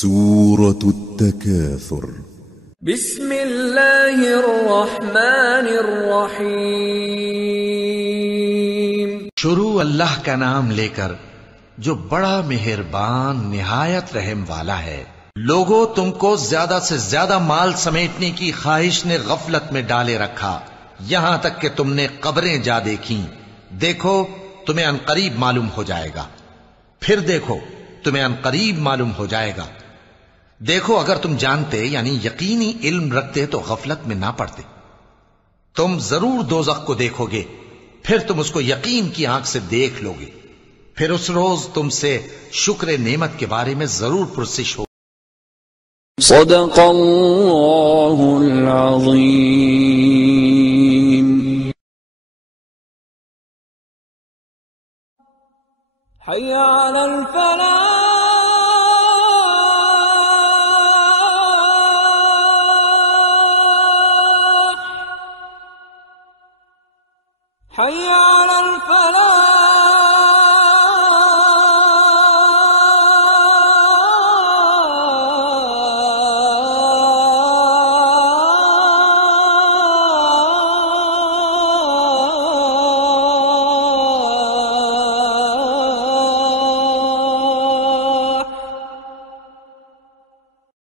سورة التكاثر بسم اللہ الرحمن الرحیم۔ شروع اللہ کا نام لے کر جو بڑا مہربان نہایت رحم والا ہے۔ لوگوں، تم کو زیادہ سے زیادہ مال سمیٹنے کی خواہش نے غفلت میں ڈالے رکھا، یہاں تک کہ تم نے قبریں جا دیکھیں۔ دیکھو تمہیں عنقریب معلوم ہو جائے گا، پھر دیکھو تمہیں عنقریب معلوم ہو جائے گا۔ دیکھو اگر تم جانتے یعنی یقینی علم رکھتے تو غفلت میں نہ پڑتے۔ تم ضرور دوزخ کو دیکھو گے، پھر تم اس کو یقین کی آنکھ سے دیکھ لو گے، پھر اس روز تم سے شکر نعمت کے بارے میں ضرور پرسش ہو۔ صدق اللہ العظیم۔ حی علی الفلاح، حي على الفلاح۔